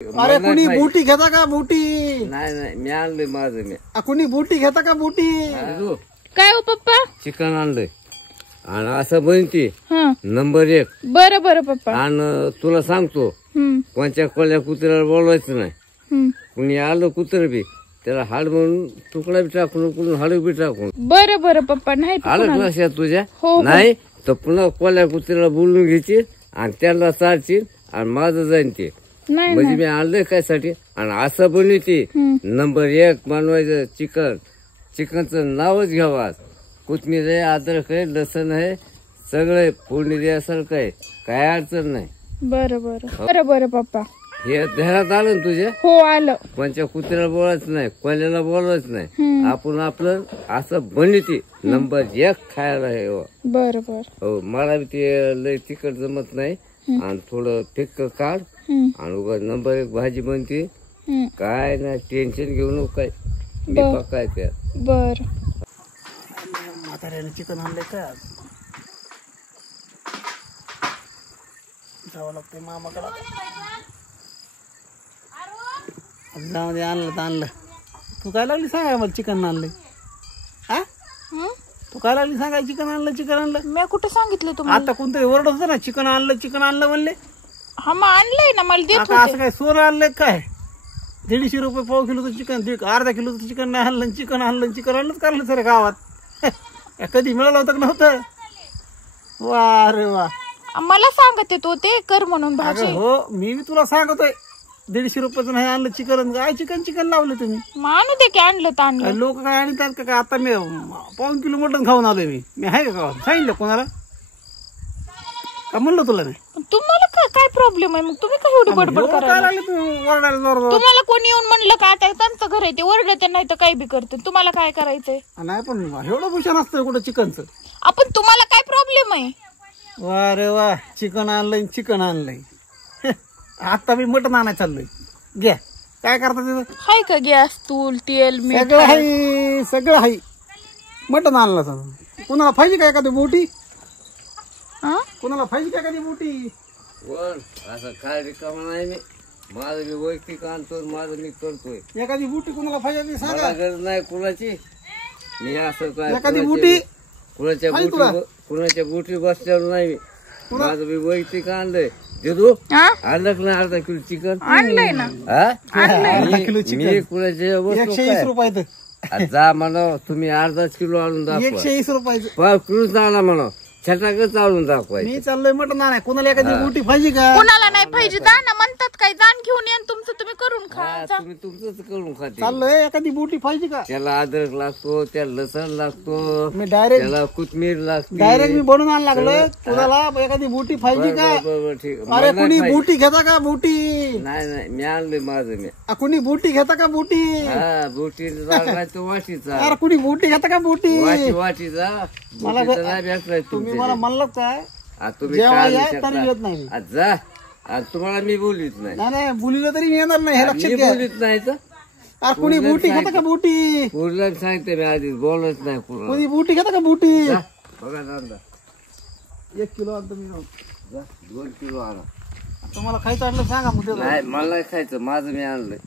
अरे कुणी बुटी घेता का बुटी? नाही नाही मी आणलंय माझं मी. कुणी बुटी घेता का बुटी? काय हो पप्पा? चिकन आणलंय आणि असं बनते हं. नंबर 1. बरं बरं पप्पा. आणि तुला सांगतो हं, कोणत्या कोल्या कुत्र्याला बोलवायचं नाही. हं. कुणी आलं कुत्र बी त्याला हाड म्हणून तुकडा बी टाकून कुणी हाड बी टाकून. बरं बरं पप्पा. नाही तर आलं कोणाला- लक्षात तुझ्या? हो, हो. नाही तर पुन्हा कोल्या कुत्र्याला बोलून घ्यायची आणि त्यांना चालतील आणि माझं जाईन ते. नाही म्हणजे नाही. मी आणलंय कायसाठी आणि असं बनवते हं. नंबर 1 बनवायचं चिकन. चिकनचं नावच घ्यावं आज. कोथमीर आहे, अद्रक आहे, लसण आहे, सगळे फोडणी द्यासारखं आहे, काय अडचण नाही. बरं बरं. बरं बरं पप्पा. हे ध्यानात आलं ना तुझ्या? हो आलं. कोणत्या कुत्र्याला बोलायचं नाही, कोल्याला बोलायचं नाही. हं. आपण आपलं असं बनवते नंबर 1 खायला आहे. हो बरं बरं. हो, मला बी ते लय तिखट जमत नाही आणि थोडं फिक्क काढ हं, आणि उगा नंबर 1 भाजी बनते. हं. काय नाही टेन्शन घेऊ नको काय. मी बर. पकाय त्या बरं. म्हाताऱ्याने चिकन आणलंय का? जावं लागतंय मामाकडे. जाऊ दे, आणलं तर आणलं. तू काय लागली सांगाय मला चिकन आणलंय? हा, हं? तू काय लागली सांगाय चिकन आणलं चिकन आणलं? मी कुठे सांगितलं तुम्हाला? आता कोणतरी ओरडत होतं ना चिकन आणलं म्हणले. हा मग आणलंय ना मला देत आता होते. असं काय सोनं आणलंय काय? 150 रुपये पाव किलोचं चिकन, अर्धा किलोचं चिकन नाही आणलं, चिकन आणलंच काढलं सर गावात. कधी मिळालं होतं का नव्हतं? वा रे वा. मला सांगत येत होते कर म्हणून भाजी. अगं हो, मी बी तुला सांगतोय 150 रुपयाचं नाही आणलं चिकन. काय चिकन लावलं तुम्ही? मग आणू दे की आणलं तर आणलं. लोक काय आणतात का? आता मी पाऊण किलो मटण खाऊन आलोय. मी आहे का गावात? सांगितलं कोणाला का? म्हणलं तुला नाही. पण तुम्हाला काय प्रॉब्लेम आहे? मग तुम्ही काय एवढी बडबड काय करायला? लागले तू ओरडायला जोर? तुम्हाला कोणी येऊन म्हणलं का आता त्यांचं घर आहे ते ओरडते नाही तर काही बी करते. तुम्हाला काय करायचंय? नाही पण एवढं भूषण असतं कुठं चिकनचं? आपण तुम्हाला काय प्रॉब्लेम आहे? वा रे वा, चिकन आणलंय. आता मी मटण आणायला चाललोय. घ्या, काय करता तिथं? हाय का गॅस, तूल, तेल, मीठ? सगळं आहे. मटण आणलं सर. कुणाला पाहिजे काय एखादी बोटी? हा? कुणाला पाहिजे काय एखादी बोटी? कोण असं काय रिकामा नाही मी. माझं मी वैयक्तिक आणतो, माझं मी करतोय. एखादी बोटी कुणाला पाहिजे ते सांगा. मला गरज नाही कुणाची. मी असं काय एखादी बोटी कुणाच्या बुटी बसल्यावर नाही मी. माझं मी वैयक्तिक आणलंय. देतो हा? आणलं का नाही अर्धा किलो चिकन? आणलंय ना. अर्धा किलो मी चिकन कुणाच्या वस्तू 120 रुपयाचं. काय? जा म्हणा तुम्ही अर्धाच किलो आणून दाखवा. 120 रुपयाचं. पाव किलोच आणा म्हणा, छटाकच आणून दाखवायचं. मी चाललोय मटण आणाय. कुणाला एखादी बोटी पाहिजे का? कुणाला नाही पाहिजे जा ना म्हणतात काय जाण घेऊन या तुमचं तुम्ही करून खा. हा, तुम्ही तुमचंच करून खाते. चाललोय एखादी बोटी पाहिजे का? त्याला अद्रक लागतो, त्याला लसण लागतो, मी डायरेक्ट त्याला कोथमीर लागते. मी बनवून आणायला लागलोय. कुणाला एखादी बोटी पाहिजे का? बरोबर ठीक. अरे मला कुणी नाही बोटी घेता का बोटी? नाही नाही मी आणलंय माझं मी. कुणी बोटी घेता का बोटी? हा बोटीचा झाड नाही तो वाटीचा. अरे कुणी बोटी घेता का बोटी? वाटीचा मला बोटीचा नाही भेटलाय तुम्ही मला म्हणलं काय? तुम्ही जेव्हा काय या आणू तरी शकता? येत नाही. आज जा. आज तुम्हाला मी बोलवीत नाही. नाही बोलिलं तरी मी येणार नाही. हे आज लक्षात मी घ्या. बोलवीत नाही तर अरे कुणी बोटी घेता का बोटी? पुढला सांगते मी आधी बोलत नाही कुणाला. कुणी बोटी घेता का बोटी? जा, बघा दादा 1 किलो आणतो मी. जा 2 किलो आणा. तुम्हाला खायचं आणलं सांगा मग देतो. नाही मला नाही खायचं, माझं मी आणलंय.